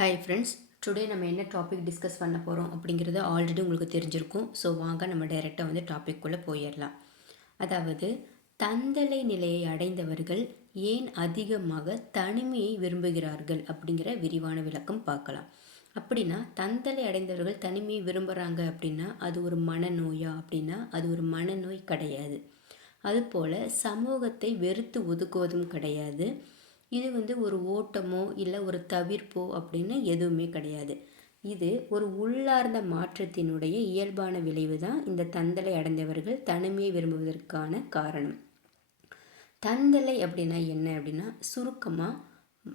Hi friends, today நம்ம என்ன topic discuss பண்ண போகிறோம் அப்படிங்கிறது ஆல்ரெடி உங்களுக்கு தெரிஞ்சிருக்கும். ஸோ வாங்க நம்ம டைரெக்டாக வந்து டாபிக்குள்ளே போயிடலாம். அதாவது தந்தலை நிலையை அடைந்தவர்கள் ஏன் அதிகமாக தனிமையை விரும்புகிறார்கள் அப்படிங்கிற விரிவான விளக்கம் பார்க்கலாம். அப்படின்னா தந்தலை அடைந்தவர்கள் தனிமையை விரும்புகிறாங்க அப்படின்னா அது ஒரு மனநோயா அப்படின்னா அது ஒரு மனநோய் கிடையாது. அதுபோல் சமூகத்தை வெறுத்து ஒதுக்குவதும் கிடையாது. இது வந்து ஒரு ஓட்டமோ இல்லை ஒரு தவிர்ப்போ அப்படின்னு எதுவுமே கிடையாது. இது ஒரு உள்ளார்ந்த மாற்றத்தினுடைய இயல்பான விளைவு தான் இந்த தந்தலை அடைந்தவர்கள் தனிமையை விரும்புவதற்கான காரணம். தந்தலை அப்படின்னா என்ன அப்படின்னா சுருக்கமாக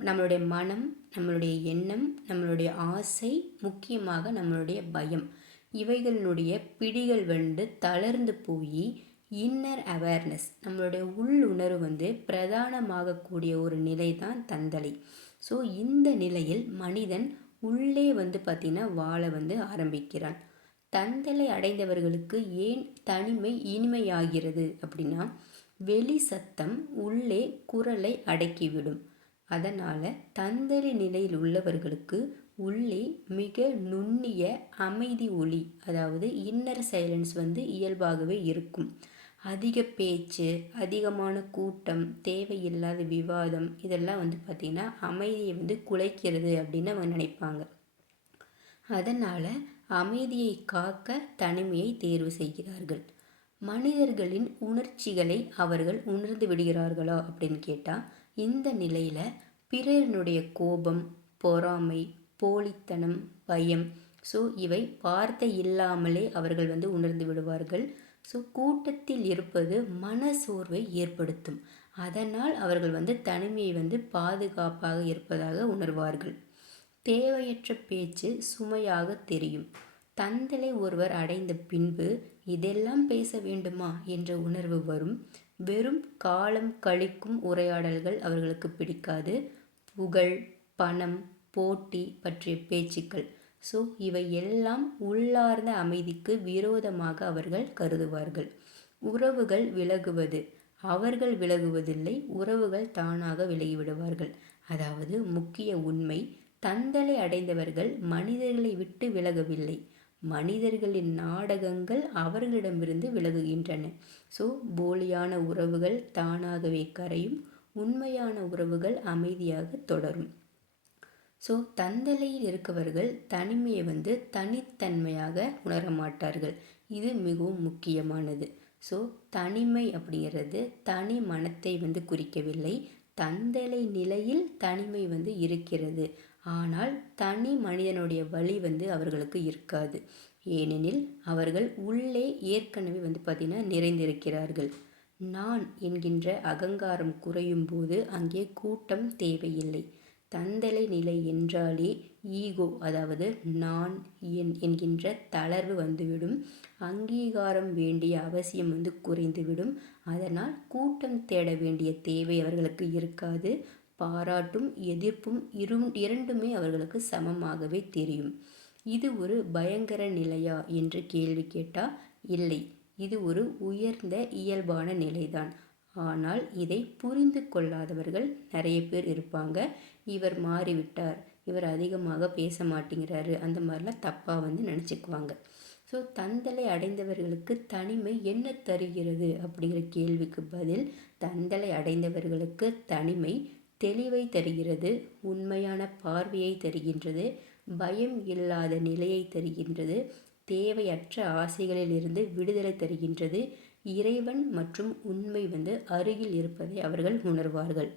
நம்மளுடைய மனம், நம்மளுடைய எண்ணம், நம்மளுடைய ஆசை, முக்கியமாக நம்மளுடைய பயம், இவைகளினுடைய பிடிகள் வந்து தளர்ந்து போய் இன்னர் அவேர்னஸ், நம்மளுடைய உள்ளுணர்வு வந்து பிரதானமாகக்கூடிய ஒரு நிலை தான் தந்தலை. ஸோ இந்த நிலையில் மனிதன் உள்ளே வந்து பார்த்திங்கன்னா வாழ வந்து ஆரம்பிக்கிறான். தந்தலை அடைந்தவர்களுக்கு ஏன் தனிமை இனிமையாகிறது அப்படின்னா வெளி சத்தம் உள்ளே குரலை அடக்கிவிடும். அதனால் தந்தலை நிலையில் உள்ளவர்களுக்கு உள்ளே மிக நுண்ணிய அமைதி ஒளி, அதாவது இன்னர் சைலன்ஸ் வந்து இயல்பாகவே இருக்கும். அதிக பேச்சு, அதிகமான கூட்டம், தேவையில்லாத விவாதம், இதெல்லாம் வந்து பார்த்திங்கன்னா அமைதியை வந்து குலைக்கிறது அப்படின்னு அவங்க நினைப்பாங்க. அதனால் அமைதியை காக்க தனிமையை தேர்வு செய்கிறார்கள். மனிதர்களின் உணர்ச்சிகளை அவர்கள் உணர்ந்து விடுகிறார்களா அப்படின்னு கேட்டால் இந்த நிலையில் பிறரினுடைய கோபம், பொறாமை, போலித்தனம், பயம், ஸோ இவை வார்த்தை இல்லாமலே அவர்கள் வந்து உணர்ந்து விடுவார்கள். ஸோ கூட்டத்தில் இருப்பது மன சோர்வை ஏற்படுத்தும். அதனால் அவர்கள் வந்து தனிமையை வந்து பாதுகாப்பாக இருப்பதாக உணர்வார்கள். தேவையற்ற பேச்சு சுமையாக தெரியும். தந்தலை ஒருவர் அடைந்த பின்பு இதெல்லாம் பேச வேண்டுமா என்ற உணர்வு வரும். வெறும் காலம் கழிக்கும் உரையாடல்கள் அவர்களுக்கு பிடிக்காது. புகழ், பணம், போட்டி பற்றிய பேச்சுக்கள், ஸோ இவை எல்லாம் உள்ளார்ந்த அமைதிக்கு விரோதமாக அவர்கள் கருதுவார்கள். உறவுகள் விலகுவது, அவர்கள் விலகுவதில்லை, உறவுகள் தானாக விலகிவிடுவார்கள். அதாவது முக்கிய உண்மை, தந்தலை அடைந்தவர்கள் மனிதர்களை விட்டு விலகவில்லை, மனிதர்களின் நாடகங்கள் அவர்களிடமிருந்து விலகுகின்றன. ஸோ போலியான உறவுகள் தானாகவே கரையும், உண்மையான உறவுகள் அமைதியாக தொடரும். ஸோ தந்தலையில் இருக்கவர்கள் தனிமையை வந்து தனித்தன்மையாக உணர மாட்டார்கள். இது மிகவும் முக்கியமானது. ஸோ தனிமை அப்படிங்கிறது தனி மனத்தை வந்து குறிக்கவில்லை. தந்தலை நிலையில் தனிமை வந்து இருக்கிறது. ஆனால் தனி மனிதனுடைய வழி வந்து அவர்களுக்கு இருக்காது. ஏனெனில் அவர்கள் உள்ளே ஏற்கனவே வந்து பார்த்திங்கன்னா நிறைந்திருக்கிறார்கள். நான் என்கின்ற அகங்காரம் குறையும் போது அங்கே கூட்டம் தேவையில்லை. தந்தலை நிலை என்றாலே ஈகோ, அதாவது நான் என்கின்ற தளர்வு வந்துவிடும். அங்கீகாரம் வேண்டிய அவசியம் வந்து குறைந்துவிடும். அதனால் கூட்டம் தேட வேண்டிய தேவை அவர்களுக்கு இருக்காது. பாராட்டும் எதிர்ப்பும் இரண்டுமே அவர்களுக்கு சமமாகவே தெரியும். இது ஒரு பயங்கர நிலையா என்று கேள்வி கேட்டால் இல்லை, இது ஒரு உயர்ந்த இயல்பான நிலைதான். ஆனால் இதை புரிந்து கொள்ளாதவர்கள் நிறைய பேர் இருப்பாங்க. இவர் மாறிவிட்டார், இவர் அதிகமாக பேச மாட்டேங்கிறாரு, அந்த மாதிரிலாம் தப்பாக வந்து நினச்சிக்குவாங்க. ஸோ தந்தலை அடைந்தவர்களுக்கு தனிமை என்ன தருகிறது அப்படிங்கிற கேள்விக்கு பதில், தந்தலை அடைந்தவர்களுக்கு தனிமை தெளிவை தருகிறது, உண்மையான பார்வையை தருகின்றது, பயம் இல்லாத நிலையை தருகின்றது, தேவையற்ற ஆசைகளிலிருந்து விடுதலை தருகின்றது, இறைவன் மற்றும் உண்மை வந்து அருகில் இருப்பதை அவர்கள் உணர்வார்கள்.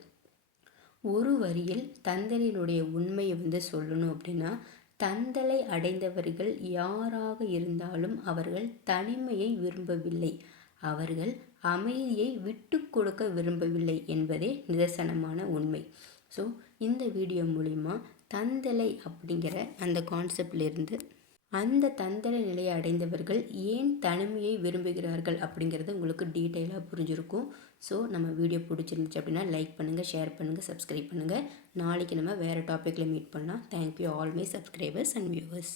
ஒரு வரியில் தந்தலினுடைய உண்மையை வந்து சொல்லணும் அப்படின்னா, தந்தலை அடைந்தவர்கள் யாராக இருந்தாலும் அவர்கள் தனிமையை விரும்பவில்லை, அவர்கள் அமைதியை விட்டு கொடுக்க விரும்பவில்லை என்பதே நிதர்சனமான உண்மை. ஸோ இந்த வீடியோ மூலிமா தந்தலை அப்படிங்கிற அந்த கான்செப்டிலிருந்து அந்த தந்தலை நிலையை அடைந்தவர்கள் ஏன் தனிமையை விரும்புகிறார்கள் அப்படிங்கிறது உங்களுக்கு டீட்டெயிலாக புரிஞ்சிருக்கும். ஸோ நம்ம வீடியோ பிடிச்சிருந்துச்சு அப்படின்னா லைக் பண்ணுங்கள், ஷேர் பண்ணுங்கள், சப்ஸ்கிரைப் பண்ணுங்கள். நாளைக்கு நம்ம வேறு டாப்பிக்கில் மீட் பண்ணலாம். Thank you all my subscribers and viewers.